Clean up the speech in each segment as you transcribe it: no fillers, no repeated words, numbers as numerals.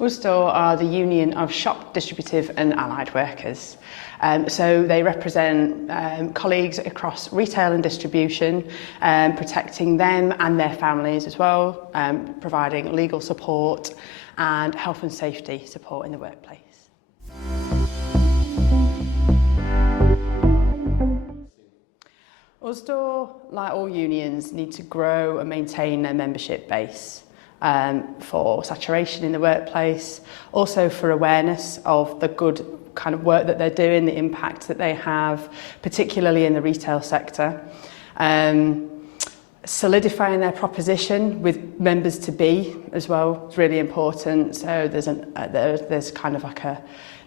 Usdaw are the union of shop, distributive and allied workers. So they represent colleagues across retail and distribution, protecting them and their families as well, providing legal support and health and safety support in the workplace. Usdaw, like all unions, need to grow and maintain their membership base. For saturation in the workplace, also for awareness of the good kind of work that they're doing, the impact that they have, particularly in the retail sector. Solidifying their proposition with members to be as well is really important. So there's kind of like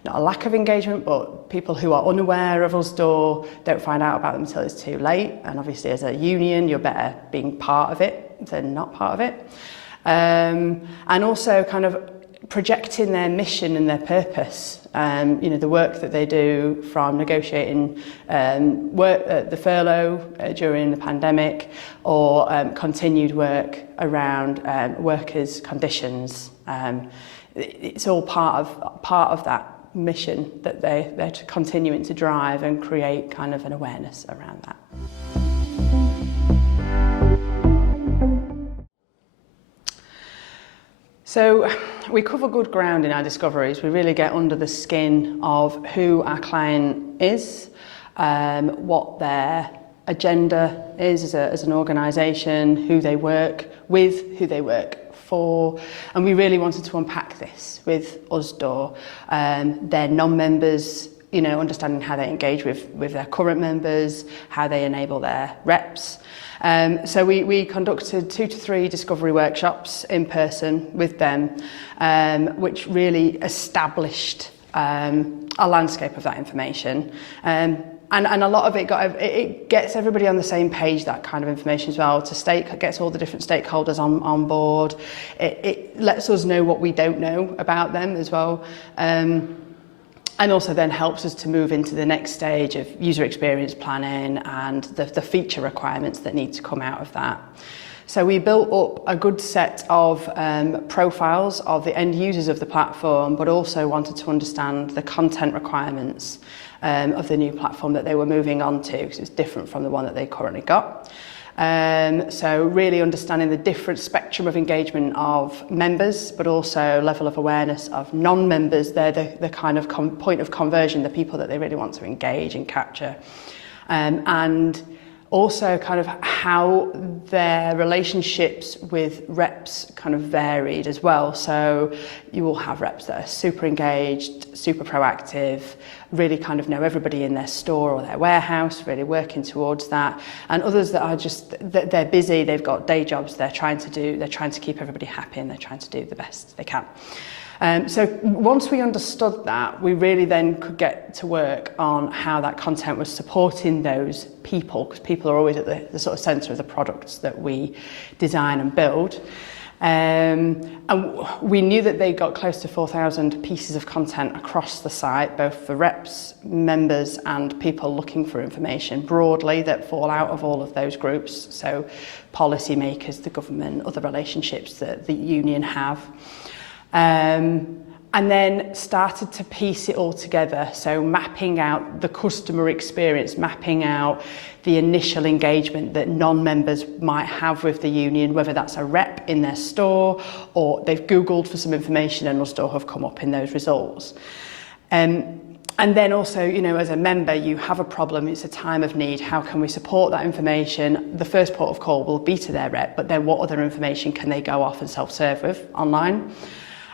not a lack of engagement, but people who are unaware of Usdaw don't find out about them until it's too late. And obviously as a union, you're better being part of it than not part of it. And also kind of projecting their mission and their purpose, the work that they do from negotiating the furlough during the pandemic or continued work around workers' conditions. It's all part of that mission that they're continuing to drive and create kind of an awareness around that. So we cover good ground in our discoveries. We really get under the skin of who our client is, what their agenda is as an organisation, who they work with, who they work for. And we really wanted to unpack this with Usdaw, their non-members, understanding how they engage with their current members, how they enable their reps. So we conducted 2 to 3 discovery workshops in person with them, which really established a landscape of that information. And a lot of it gets everybody on the same page, that kind of information as well, gets all the different stakeholders on board. It lets us know what we don't know about them as well. And also then helps us to move into the next stage of user experience planning and the feature requirements that need to come out of that. So we built up a good set of profiles of the end users of the platform, but also wanted to understand the content requirements of the new platform that they were moving on to, because it's different from the one that they currently got. So really understanding the different spectrum of engagement of members, but also level of awareness of non-members. They're the kind of point of conversion, the people that they really want to engage and capture. And also kind of how their relationships with reps kind of varied as well. So you will have reps that are super engaged, super proactive, really kind of know everybody in their store or their warehouse, really working towards that. And others that are just, they're busy, they've got day jobs they're trying to keep everybody happy and they're trying to do the best they can. So once we understood that, we really then could get to work on how that content was supporting those people, because people are always at the sort of centre of the products that we design and build. And we knew that they got close to 4,000 pieces of content across the site, both for reps, members and people looking for information broadly that fall out of all of those groups. So policymakers, the government, other relationships that the union have. And then started to piece it all together. So mapping out the customer experience, mapping out the initial engagement that non-members might have with the union, whether that's a rep in their store or they've Googled for some information and Usdaw have come up in those results. And then also, as a member, you have a problem, it's a time of need, how can we support that information? The first port of call will be to their rep, but then what other information can they go off and self-serve with online?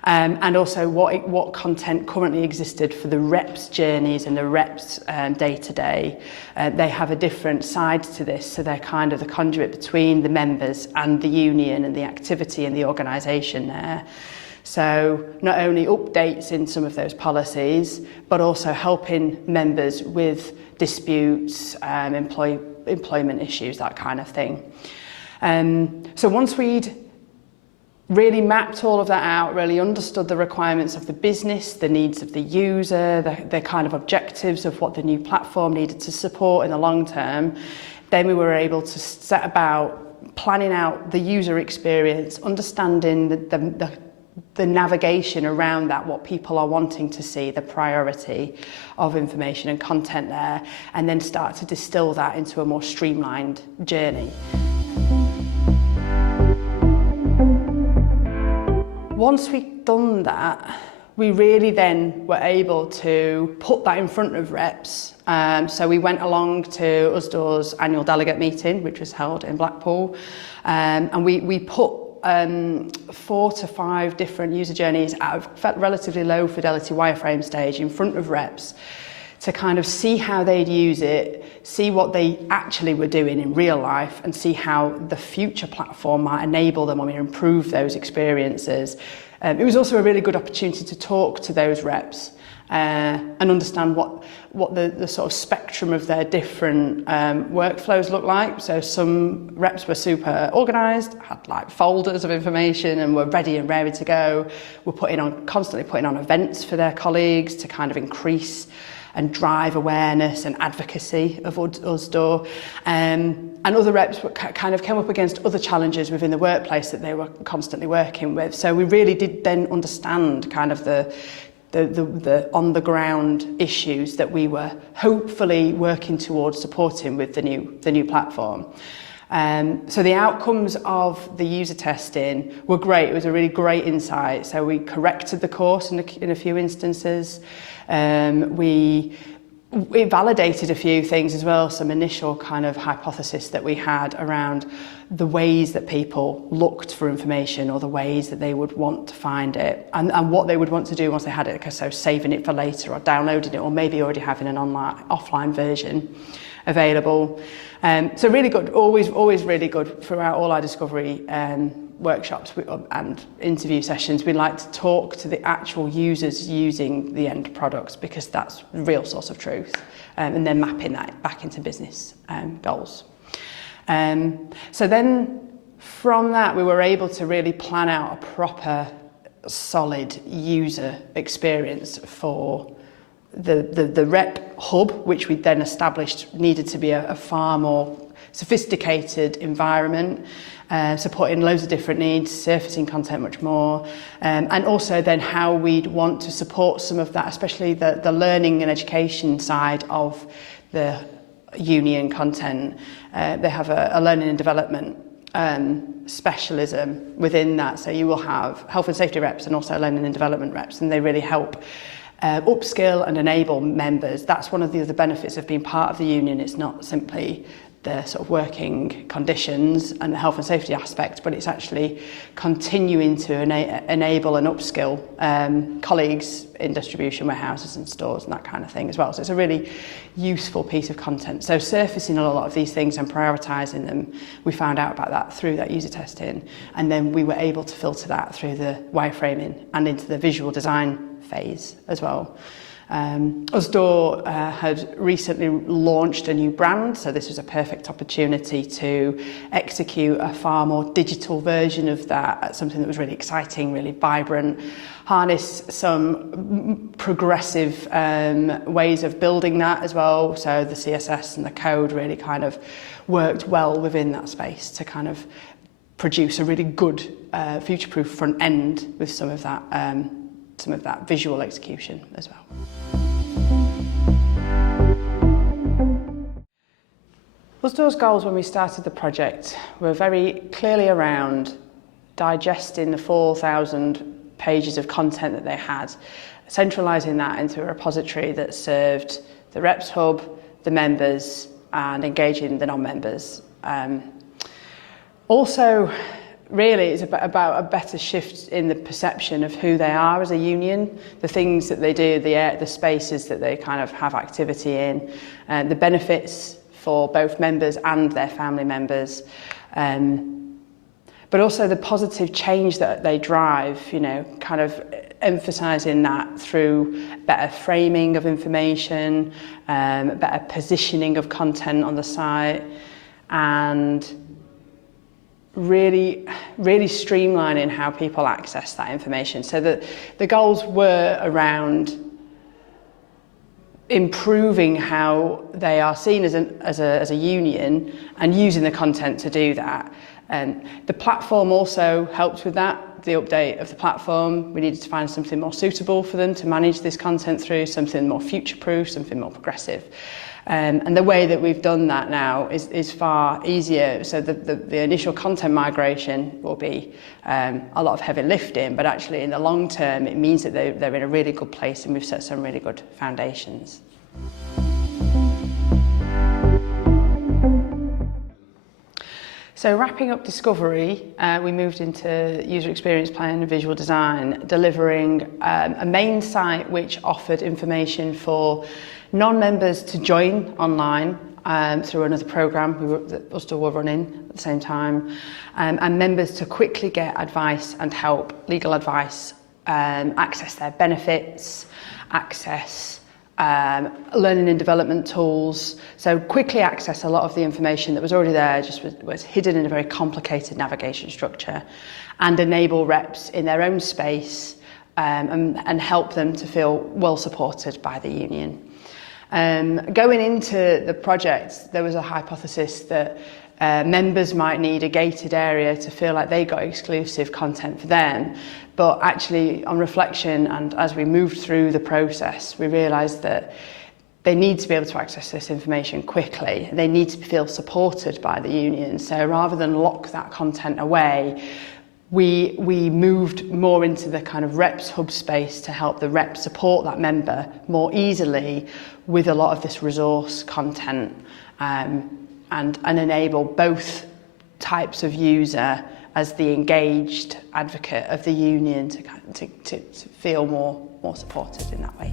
And also what content currently existed for the reps' journeys and the reps' day-to-day. They have a different side to this, so they're kind of the conduit between the members and the union and the activity and the organisation there. So not only updates in some of those policies, but also helping members with disputes, employment issues, that kind of thing. So once we'd really mapped all of that out, really understood the requirements of the business, the needs of the user, the kind of objectives of what the new platform needed to support in the long term, Then we were able to set about planning out the user experience, understanding the navigation around that, what people are wanting to see, the priority of information and content there, and then start to distill that into a more streamlined journey. Once we'd done that, we really then were able to put that in front of reps. So we went along to Usdaw's annual delegate meeting, which was held in Blackpool, and we put 4 to 5 different user journeys at a relatively low fidelity wireframe stage in front of reps to kind of see how they'd use it, see what they actually were doing in real life, and see how the future platform might enable them or improve those experiences. It was also a really good opportunity to talk to those reps and understand what the sort of spectrum of their different workflows look like. So some reps were super organised, had like folders of information and were ready and raring to go. Were constantly putting on events for their colleagues to kind of increase and drive awareness and advocacy of Usdaw. And other reps kind of came up against other challenges within the workplace that they were constantly working with. So we really did then understand kind of the on-the-ground issues that we were hopefully working towards supporting with the new platform. So the outcomes of the user testing were great. It was a really great insight. So we corrected the course in a few instances. We validated a few things as well, some initial kind of hypothesis that we had around the ways that people looked for information or the ways that they would want to find it and what they would want to do once they had it, so saving it for later or downloading it or maybe already having an offline version available. So really good, always really good throughout all our discovery workshops and interview sessions. We like to talk to the actual users using the end products because that's the real source of truth, and then mapping that back into business goals. So then from that we were able to really plan out a proper solid user experience for the rep hub, which we then established needed to be a far more sophisticated environment, supporting loads of different needs, surfacing content much more, and also then how we'd want to support some of that, especially the learning and education side of the union content. They have a learning and development specialism within that, so you will have health and safety reps and also learning and development reps, and they really help upskill and enable members. That's one of the other benefits of being part of the union. It's not simply the sort of working conditions and the health and safety aspect, but it's actually continuing to enable and upskill colleagues in distribution warehouses and stores and that kind of thing as well. So it's a really useful piece of content. So surfacing a lot of these things and prioritising them, we found out about that through that user testing, and then we were able to filter that through the wireframing and into the visual design phase as well. Usdaw had recently launched a new brand, so this was a perfect opportunity to execute a far more digital version of that, something that was really exciting, really vibrant, harness some progressive ways of building that as well. So the CSS and the code really kind of worked well within that space to kind of produce a really good future-proof front end with some of that visual execution as well. Usdaw's goals when we started the project were very clearly around digesting the 4,000 pages of content that they had, centralising that into a repository that served the Reps Hub, the members, and engaging the non-members. Also, really, it's about a better shift in the perception of who they are as a union, the things that they do, the spaces that they kind of have activity in, the benefits for both members and their family members, but also the positive change that they drive, you know, kind of emphasising that through better framing of information, better positioning of content on the site, and really streamlining how people access that information. So that the goals were around improving how they are seen as a union and using the content to do that. The platform also helped with that. The update of the platform, we needed to find something more suitable for them to manage this content through, something more future-proof, something more progressive. And the way that we've done that now is far easier. So the initial content migration will be a lot of heavy lifting, but actually in the long term, it means that they're in a really good place and we've set some really good foundations. So wrapping up discovery, we moved into user experience planning and visual design, delivering a main site which offered information for non-members to join online through another programme that Usdaw were running at the same time, and members to quickly get advice and help, legal advice, access their benefits, access learning and development tools, so quickly access a lot of the information that was already there, just was hidden in a very complicated navigation structure, and enable reps in their own space and help them to feel well supported by the union. Going into the project, there was a hypothesis that members might need a gated area to feel like they got exclusive content for them. But actually, on reflection and as we moved through the process, we realised that they need to be able to access this information quickly. They need to feel supported by the union. So rather than lock that content away, we moved more into the kind of reps hub space to help the rep support that member more easily with a lot of this resource content and enable both types of user as the engaged advocate of the union to feel more supported in that way.